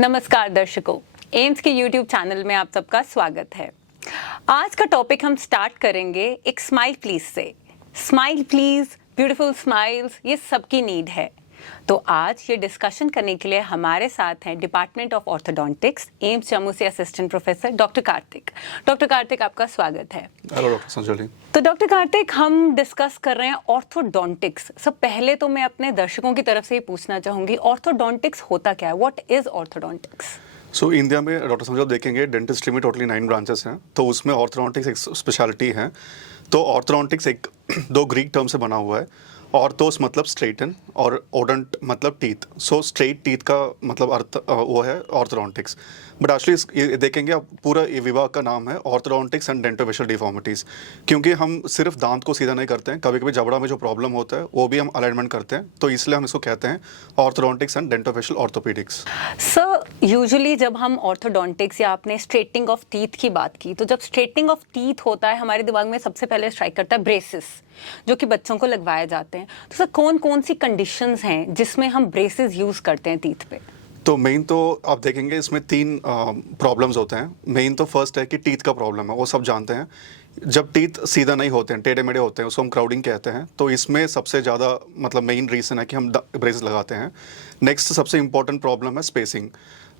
नमस्कार दर्शकों, एम्स के YouTube चैनल में आप सबका स्वागत है। आज का टॉपिक हम स्टार्ट करेंगे एक स्माइल प्लीज से। स्माइल प्लीज, ब्यूटीफुल स्माइल्स, ये सबकी नीड है। तो आज ये डिस्कशन करने के लिए हमारे साथ हैं department of orthodontics, AIIMS Jammu से assistant professor doctor Kartik. Doctor Kartik, आपका स्वागत है। Hello doctor Sanjoli. तो डॉक्टर कार्तिक, हम डिस्कस कर रहे हैं ऑर्थोडोंटिक्स। सब पहले तो मैं अपने दर्शकों की तरफ से ही पूछना चाहूंगी, ऑर्थोडोंटिक्स होता क्या है? What is orthodontics? So India में डॉक्टर संजोली देखेंगे डेंटिस्ट्री में टोटली 9 ब्रांचेस हैं, तो उसमें ऑर्थोडोंटिक्स एक स्पेशलिटी है। तो ऑर्थोडोंटिक्स एक दो ग्रीक टर्म से बना हुआ है। ऑर्थोस मतलब स्ट्रेटन और ओडंट मतलब टीथ। सो स्ट्रेट टीथ का मतलब अर्थ वो है ऑर्थोडोंटिक्स। बट एक्चुअली ये देखेंगे आप, पूरा ये विभाग का नाम है ऑर्थोडोंटिक्स एंड डेंटोफेशियल डिफॉर्मिटीज़, क्योंकि हम सिर्फ दांत को सीधा नहीं करते हैं, कभी कभी जबड़ा में जो प्रॉब्लम होता है वो भी हम अलाइनमेंट करते हैं, तो इसलिए हम इसको कहते हैं orthodontics and dentofacial orthopaedics. Sir, usually जब हम ऑर्थोडोंटिक्स या आपने स्ट्रेटनिंग ऑफ टीथ की बात की, तो जब स्ट्रेटनिंग ऑफ टीथ होता है हमारे दिमाग में सबसे पहले स्ट्राइक करता है ब्रेसेस, जो कि बच्चों को लगवाए जाते हैं। तो सर, कौन कौन सी कंडीशंस हैं जिसमें हम ब्रेसेस यूज करते हैं टीथ पे? तो मेन तो आप देखेंगे इसमें 3 प्रॉब्लम्स होते हैं। मेन तो फर्स्ट है कि टीथ का प्रॉब्लम है, वो सब जानते हैं। जब टीथ सीधा नहीं होते हैं, टेढ़े मेढ़े होते हैं, उसको हम क्राउडिंग कहते हैं। तो इसमें सबसे ज़्यादा मतलब मेन रीज़न है कि हम ब्रेसेस लगाते हैं। नेक्स्ट सबसे इंपॉर्टेंट प्रॉब्लम है स्पेसिंग,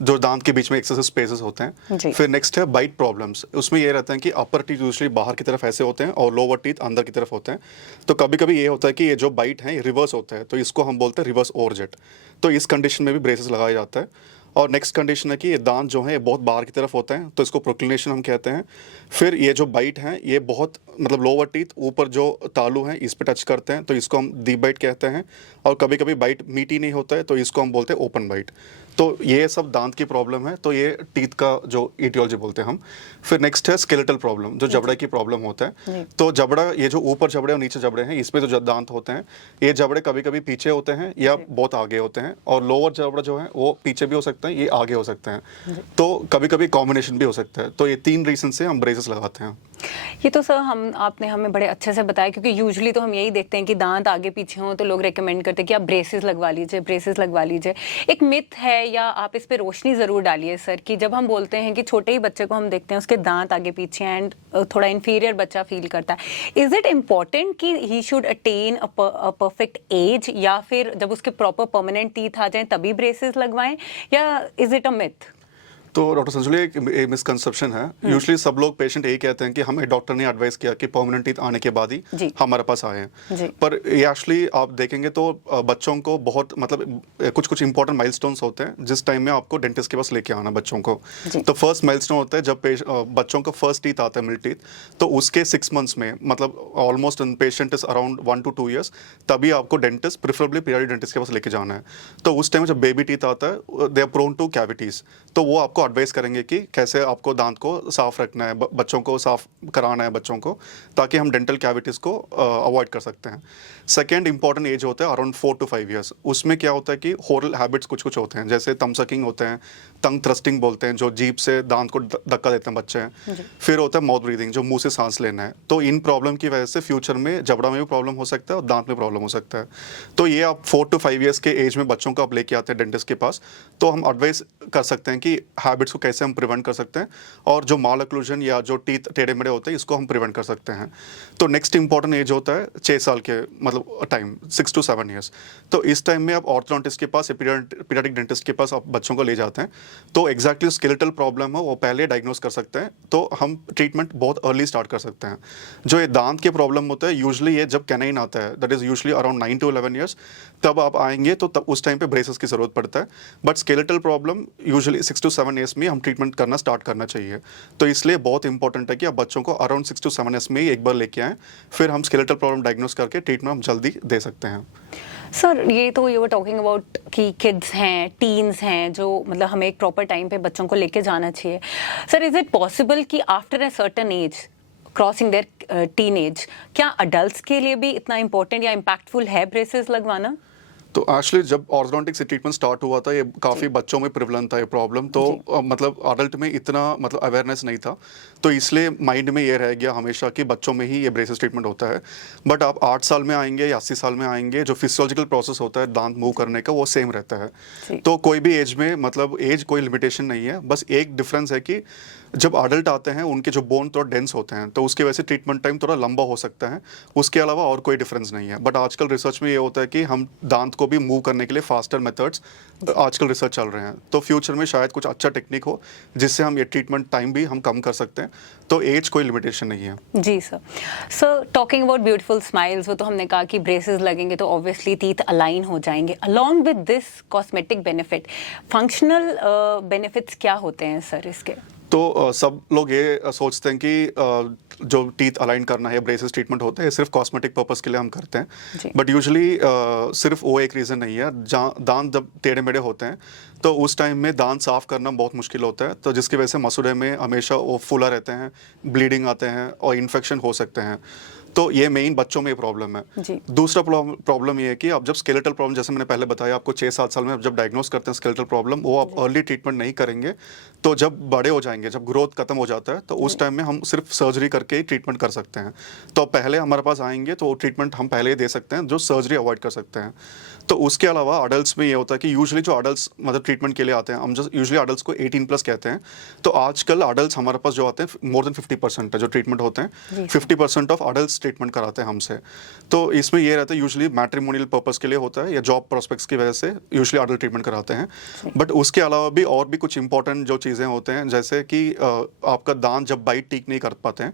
जो दांत के बीच में एक्सेसिव स्पेसेस होते हैं। फिर नेक्स्ट है बाइट प्रॉब्लम्स। उसमें ये रहता है कि अपर टीथ यूजुअली बाहर की तरफ ऐसे होते हैं और लोअर टीथ अंदर की तरफ होते हैं। तो कभी कभी ये होता है कि ये जो बाइट है ये रिवर्स होता है, तो इसको हम बोलते हैं रिवर्स ओवरजेट। तो इस कंडीशन में भी ब्रेसेस लगाया जाता है। और नेक्स्ट कंडीशन है कि ये दांत जो है ये बहुत बाहर की तरफ होते हैं, तो इसको प्रोक्लिनेशन हम कहते हैं। फिर ये जो बाइट है ये बहुत मतलब लोअर टीथ ऊपर जो तालू है इस पे टच करते हैं, तो इसको हम डीप बाइट कहते हैं। और कभी कभी बाइट मीठी नहीं होता है, तो इसको हम बोलते हैं ओपन बाइट। तो ये सब दांत की प्रॉब्लम है, तो ये टीथ का जो ईटियोलॉजी बोलते हैं हम। फिर नेक्स्ट है स्केलेटल प्रॉब्लम, जो जबड़े की प्रॉब्लम होता है। तो जबड़ा, ये जो ऊपर जबड़े और नीचे जबड़े हैं, इसमें जो दांत होते हैं, ये जबड़े कभी कभी पीछे होते हैं या बहुत आगे होते हैं, और लोअर जबड़ा जो है वो पीछे भी हो सकता है, ये आगे हो सकते हैं। तो कभी कभी कॉम्बिनेशन भी हो सकता है। तो ये 3 रीजन से हम ब्रेसेस लगाते हैं। ये तो सर आपने हमें बड़े अच्छे से बताया, क्योंकि यूजुअली तो हम यही देखते हैं कि दांत आगे पीछे हों तो लोग रेकमेंड करते हैं कि आप ब्रेसेस लगवा लीजिए, ब्रेसेस लगवा लीजिए। एक मिथ है, या आप इस पे रोशनी ज़रूर डालिए सर, कि जब हम बोलते हैं कि छोटे ही बच्चे को हम देखते हैं उसके दांत आगे पीछे एंड थोड़ा इन्फीरियर बच्चा फील करता है, इज़ इट इम्पॉर्टेंट कि he should attain a perfect age, या फिर जब उसके प्रॉपर परमानेंट टीथ आ जाएं तभी ब्रेसेस लगवाएं, या इज़ इट अ मिथ? तो डॉक्टर संजोली, एक मिसकंसेप्शन है। यूजुअली सब लोग, पेशेंट यही कहते हैं कि हमें डॉक्टर ने एडवाइस किया कि परमानेंट टीथ आने के बाद ही हमारे पास आए हैं। पर ये एक्चुअली आप देखेंगे तो बच्चों को बहुत मतलब कुछ इंपॉर्टेंट माइलस्टोन्स होते हैं जिस टाइम में आपको डेंटिस्ट के पास लेके आना बच्चों को। तो फर्स्ट माइलस्टोन होता है जब बच्चों को फर्स्ट टीथ आता है, मिल्क टीथ। तो उसके 6 मंथ्स में, मतलब almost patient is around 1 to 2 years, तभी आपको डेंटिस्ट, प्रेफरेबली पीरियाडिक डेंटिस्ट के पास लेके जाना है। तो उस टाइम जब बेबी टीथ आता है, they are prone to cavities, तो वो आपको एडवाइस करेंगे कि कैसे आपको दांत को साफ रखना है, बच्चों को साफ कराना है बच्चों को, ताकि हम डेंटल कैविटीज को अवॉइड कर सकते हैं। सेकेंड इंपॉर्टेंट एज होता है अराउंड 4 to 5 years। उसमें क्या होता है कि होरल हैबिट्स कुछ होते हैं, जैसे तम सकिंग होते हैं, टंग थ्रस्टिंग बोलते हैं, जो जीभ से दांत को धक्का देते हैं बच्चे हैं। फिर होता है माउथ ब्रीदिंग, जो मुंह से सांस लेना है। तो इन प्रॉब्लम की वजह से फ्यूचर में जबड़ा में भी प्रॉब्लम हो सकता है और दांत में प्रॉब्लम हो सकता है। तो ये आप 4 to 5 years के एज में बच्चों को आप लेके आते हैं डेंटिस्ट के पास, तो हम एडवाइस कर सकते हैं कि हैबिट्स को कैसे हम प्रिवेंट कर सकते हैं, और जो माल ऑक्लूजन या जो टीथ टेढ़े मेढ़े होते हैं इसको हम प्रिवेंट कर सकते हैं। तो नेक्स्ट इंपॉर्टेंट एज होता है 6 साल के मतलब टाइम, 6 to 7 years। तो इस टाइम में आप ऑर्थोडोंटिस्ट के पास या पीरियाडिक डेंटिस्ट के पास आप बच्चों को ले जाते हैं, तो एग्जैक्टली स्केलेटल प्रॉब्लम है वो पहले डायग्नोस कर सकते हैं, तो हम ट्रीटमेंट बहुत अर्ली स्टार्ट कर सकते हैं। जो ये दांत के प्रॉब्लम होता है, यूजुअली ये जब कैनाइन आता है, that is usually around 9 to 11 years, तब आप आएंगे, तो तब उस टाइम पे ब्रेसेस की जरूरत पड़ता है। But skeletal problem usually 6 to 7 years में हम ट्रीटमेंट करना स्टार्ट करना चाहिए। तो इसलिए बहुत इंपॉर्टेंट है कि आप बच्चों को अराउंड 6 to 7 years में ही एक बार लेके आएँ, फिर हम स्केलेटल प्रॉब्लम डायग्नोस करके ट्रीटमेंट हम जल्दी दे सकते हैं। सर, ये तो यू वर टॉकिंग अबाउट कि किड्स हैं, टीन्स हैं, जो मतलब हमें एक प्रॉपर टाइम पे बच्चों को लेके जाना चाहिए। सर, इज इट पॉसिबल कि after a certain age, crossing their teen age, क्या अडल्ट्स के लिए भी इतना इम्पोर्टेंट या इम्पैक्टफुल है ब्रेसेस लगवाना? तो एक्चुअली जब ऑर्थोडोंटिक से ट्रीटमेंट स्टार्ट हुआ था, ये काफ़ी बच्चों में प्रिवलेंट था ये प्रॉब्लम, तो मतलब अडल्ट में इतना मतलब अवेयरनेस नहीं था, तो इसलिए माइंड में ये रह गया हमेशा कि बच्चों में ही ये ब्रेसेस ट्रीटमेंट होता है। बट आप 8 साल में आएंगे या 80 साल में आएंगे, जो फिजियोलॉजिकल प्रोसेस होता है दांत मूव करने का, वो सेम रहता है। तो कोई भी एज में मतलब एज कोई लिमिटेशन नहीं है, बस एक डिफरेंस है कि जब अडल्ट आते हैं उनके जो बोन थोड़ा डेंस होते हैं, तो उसकी वजह से ट्रीटमेंट टाइम थोड़ा लंबा हो सकता है, उसके अलावा और कोई डिफरेंस नहीं है। बट आजकल रिसर्च में ये होता है कि हम दांत को भी मूव करने के लिए फास्टर मेथड्स आजकल रिसर्च चल रहे हैं, तो फ्यूचर में शायद कुछ अच्छा टेक्निक हो जिससे हम ये ट्रीटमेंट टाइम भी हम कम कर सकते हैं, तो एज कोई लिमिटेशन नहीं है। जी sir. Sir, talking about beautiful smiles, वो तो हमने कहा कि ब्रेसेस लगेंगे तो ऑब्वियसली टीथ अलाइन हो जाएंगे। Along with this cosmetic benefit, functional benefits क्या होते हैं सर इसके? तो सब लोग ये सोचते हैं कि जो टीथ अलाइन करना है, ब्रेसेस ट्रीटमेंट होता है, सिर्फ कॉस्मेटिक पर्पस के लिए हम करते हैं, बट यूजुअली सिर्फ वो एक रीज़न नहीं है। जहाँ दांत जब टेढ़े मेढ़े होते हैं तो उस टाइम में दांत साफ करना बहुत मुश्किल होता है, तो जिसकी वजह से मसूड़े में हमेशा वो फूला रहते हैं, ब्लीडिंग आते हैं और इन्फेक्शन हो सकते हैं। तो ये मेन बच्चों में प्रॉब्लम है। दूसरा प्रॉब्लम ये है कि आप जब स्केलेटल प्रॉब्लम, जैसे मैंने पहले बताया आपको, 6-7 साल में जब डायग्नोस करते हैं स्केलेटल प्रॉब्लम, वो आप अर्ली ट्रीटमेंट नहीं करेंगे, तो जब बड़े हो जाएंगे, जब ग्रोथ खत्म हो जाता है, तो उस टाइम में हम सिर्फ सर्जरी करके ही ट्रीटमेंट कर सकते हैं। तो पहले हमारे पास आएंगे तो ट्रीटमेंट हम पहले ही दे सकते हैं, जो सर्जरी अवॉइड कर सकते हैं। तो उसके अलावा अडल्ट्स में ये होता है कि यूजुअली जो अडल्ट्स मतलब ट्रीटमेंट के लिए आते हैं, हम जो यूजुअली अडल्ट्स को 18+ कहते हैं, तो आजकल अडल्ट्स हमारे पास जो आते हैं मोर देन 50% है जो ट्रीटमेंट होते हैं, 50% ऑफ अडल्ट्स ट्रीटमेंट कराते हैं हमसे। तो इसमें ये रहता है यूजुअली मैट्रिमोनियल पर्पस के लिए होता है या जॉब प्रोस्पेक्ट्स की वजह से यूजुअली अडल्ट ट्रीटमेंट कराते हैं। बट उसके अलावा भी और भी कुछ इंपॉर्टेंट जो चीज़ें होते हैं, जैसे कि आपका दांत जब बाइट ठीक नहीं कर पाते हैं,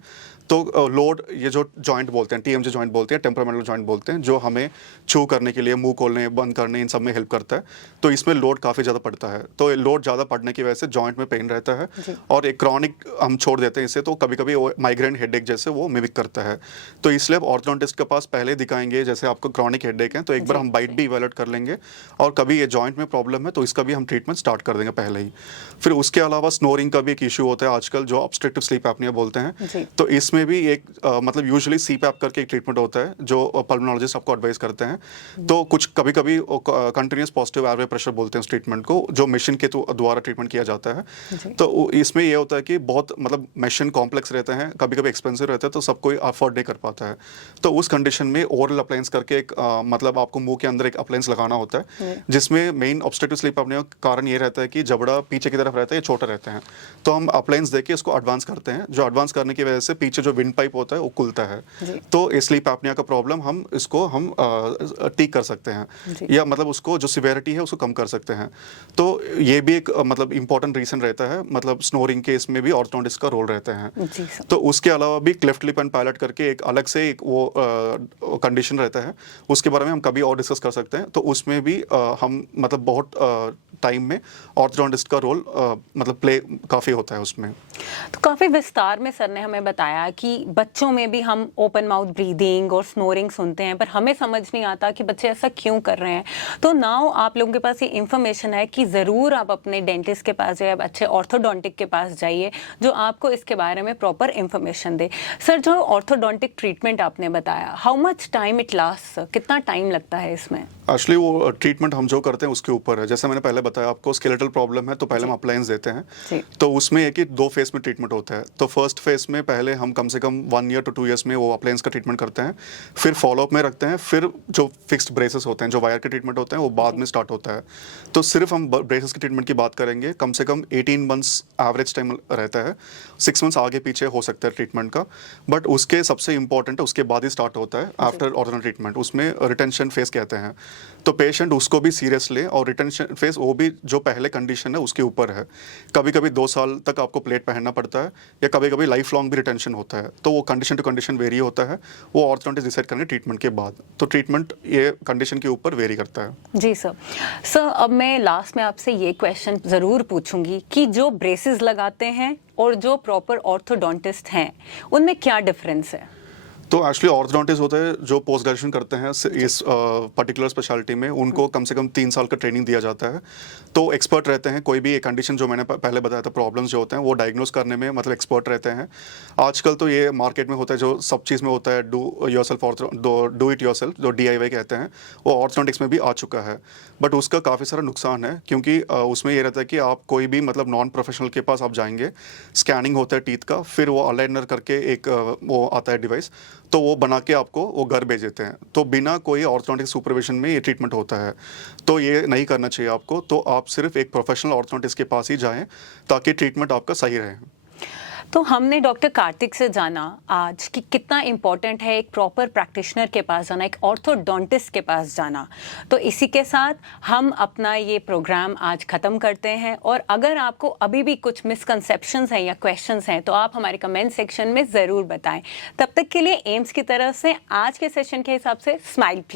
तो लोड, ये जो जॉइंट बोलते हैं, TMJ जॉइंट बोलते हैं, टेम्परामेंटल जॉइंट बोलते हैं, जो हमें छू करने के लिए, मुंह खोलने बंद करने, इन सब में हेल्प करता है, तो इसमें लोड काफ़ी ज़्यादा पड़ता है। तो लोड ज़्यादा पड़ने की वजह से जॉइंट में पेन रहता है, और एक क्रॉनिक हम छोड़ देते हैं इसे, तो कभी कभी माइग्रेन हेडेक जैसे वो मिमिक करता है। तो इसलिए आप ऑर्थोडोंटिस्ट के पास पहले दिखाएंगे, जैसे आपको क्रॉनिक हेडेक है तो एक बार हम बाइट भी इवैल्यूएट कर लेंगे, और कभी ये जॉइंट में प्रॉब्लम है तो इसका भी हम ट्रीटमेंट स्टार्ट कर देंगे पहले ही। फिर उसके अलावा स्नोरिंग का भी एक इशू होता है आजकल, जो ऑब्स्ट्रक्टिव स्लीप एपनिया बोलते हैं, तो इसमें भी एक मतलब यूजुअली CPAP करके एक ट्रीटमेंट होता है जो पल्मोनोलॉजिस्ट आपको एडवाइस करते हैं। तो कुछ कभी कभी कंटिन्यूस पॉजिटिव एयरवे प्रेशर बोलते हैं उस ट्रीटमेंट को, जो मशीन के द्वारा ट्रीटमेंट किया जाता है। तो इसमें यह होता है कि बहुत मतलब मशीन कॉम्प्लेक्स रहता है, कभी कभी एक्सपेंसिव रहता है, तो सब कोई अफोर्ड नहीं कर पाता है। तो उस कंडीशन में ओरल अप्लायंस करके एक मतलब आपको मुंह के अंदर एक अप्लायंस लगाना होता है, जिसमें मेन ऑब्स्ट्रक्टिव स्लीप एपनिया का कारण ये रहता है कि जबड़ा पीछे की तरफ रहता है, छोटा रहते हैं, तो हम अप्लायंस देके इसको एडवांस करते हैं, जो एडवांस करने की वजह से पीछे जो विंड पाइप होता है वो खुलता है। तो स्लीप एपनिया का प्रॉब्लम हम इसको हम ठीक कर सकते हैं, या मतलब उसको जो सिवेरिटी है उसको कम कर सकते हैं। तो ये भी एक मतलब इंपॉर्टेंट रीजन रहता है, मतलब स्नोरिंग के इसमें भी ऑर्थोडोंटिस्ट का रोल रहता है। तो उसके अलावा भी क्लेफ्ट लिप एंड पायलट करके एक अलग से एक वो कंडीशन रहता है, उसके बारे में हम कभी और डिस्कस कर सकते हैं। तो उसमें भी हम मतलब बहुत टाइम में ऑर्थोडोंटिस्ट का रोल मतलब प्ले काफ़ी होता है उसमें। तो काफ़ी विस्तार में सर ने हमें बताया कि बच्चों में भी हम ओपन माउथ ब्रीदिंग और स्नोरिंग सुनते हैं, पर हमें समझ नहीं आता कि बच्चे ऐसा क्यों कर रहे हैं। तो नाउ आप लोगों के पास ये इन्फॉर्मेशन है कि ज़रूर आप अपने डेंटिस्ट के पास जाइए, अच्छे ऑर्थोडोंटिक के पास जाइए, जो आपको इसके बारे में प्रॉपर इन्फॉर्मेशन दे। सर, जो ऑर्थोडोंटिक ट्रीटमेंट आपने बताया, how much time it last, कितना टाइम लगता है इसमें? एक्चुअली वो ट्रीटमेंट हम जो करते हैं उसके ऊपर है। जैसे मैंने पहले बताया आपको, स्केलेटल प्रॉब्लम है तो पहले हम अप्लायंस देते हैं, तो उसमें एक ही 2 फेज में ट्रीटमेंट होता है। तो फर्स्ट फेज में पहले हम कम से कम 1 ईयर to 2 years में वो अप्लायंस का ट्रीटमेंट करते हैं, फिर फॉलोअप में रखते हैं, फिर जो फिक्स्ड ब्रेसेस होते हैं, जो वायर के ट्रीटमेंट होते हैं, वो बाद में स्टार्ट होता है। तो सिर्फ हम ब्रेसेस के ट्रीटमेंट की बात करेंगे, कम से कम 18 months एवरेज टाइम रहता है, 6 months आगे पीछे हो सकता है ट्रीटमेंट का, बट उसके सबसे इंपॉर्टेंट है उसके बाद ही स्टार्ट होता है आफ्टर ऑर्थोडोंटिक ट्रीटमेंट, उसमें रिटेंशन फेज कहते हैं। तो पेशेंट उसको भी सीरियस ले, और रिटेंशन फेज वो भी जो पहले कंडीशन है उसके ऊपर है। कभी कभी 2 साल तक आपको प्लेट पहनना पड़ता है, या कभी कभी लाइफ लॉन्ग भी रिटेंशन होता है, तो वो कंडीशन टू कंडीशन वेरी होता है, वो ऑर्थोडोंटिस्ट डिसाइड करेंगे ट्रीटमेंट के बाद। तो ट्रीटमेंट ये कंडीशन के ऊपर वेरी करता है। जी सर। सर, अब मैं लास्ट में आपसे ये क्वेश्चन ज़रूर पूछूंगी कि जो ब्रेसेस लगाते हैं और जो प्रॉपर ऑर्थोडोंटिस्ट हैं, उनमें क्या डिफरेंस है? तो एक्चुअली ऑर्थोडोंटिस्ट होते हैं जो पोस्ट ग्रेजुएशन करते हैं इस पर्टिकुलर स्पेशलिटी में, उनको कम से कम 3 साल का ट्रेनिंग दिया जाता है। तो एक्सपर्ट रहते हैं, कोई भी एक कंडीशन जो मैंने पहले बताया था, प्रॉब्लम्स जो होते हैं वो डायग्नोस करने में मतलब एक्सपर्ट रहते हैं। आजकल तो ये मार्केट में होता है जो सब चीज़ में होता है, डू इट योरसेल्फ, जो DIY कहते हैं, वो ऑर्थोडोंटिक्स में भी आ चुका है। बट उसका काफ़ी सारा नुकसान है, क्योंकि उसमें ये रहता है कि आप कोई भी मतलब नॉन प्रोफेशनल के पास आप जाएंगे, स्कैनिंग होता है टीथ का, फिर वो अलाइनर करके एक वो आता है डिवाइस, तो वो बना के आपको वो घर भेज देते हैं। तो बिना कोई ऑर्थोडोंटिक सुपरविजन में ये ट्रीटमेंट होता है, तो ये नहीं करना चाहिए आपको। तो आप सिर्फ एक प्रोफेशनल ऑर्थोडोंटिस्ट के पास ही जाएं ताकि ट्रीटमेंट आपका सही रहे। तो हमने डॉक्टर कार्तिक से जाना आज कि कितना इम्पॉर्टेंट है एक प्रॉपर प्रैक्टिशनर के पास जाना, एक ऑर्थोडोंटिस्ट के पास जाना। तो इसी के साथ हम अपना ये प्रोग्राम आज ख़त्म करते हैं। और अगर आपको अभी भी कुछ मिसकंसेप्शंस हैं या क्वेश्चंस हैं तो आप हमारे कमेंट सेक्शन में ज़रूर बताएं। तब तक के लिए एम्स की तरफ से आज के सेशन के हिसाब से स्माइल प्लीज।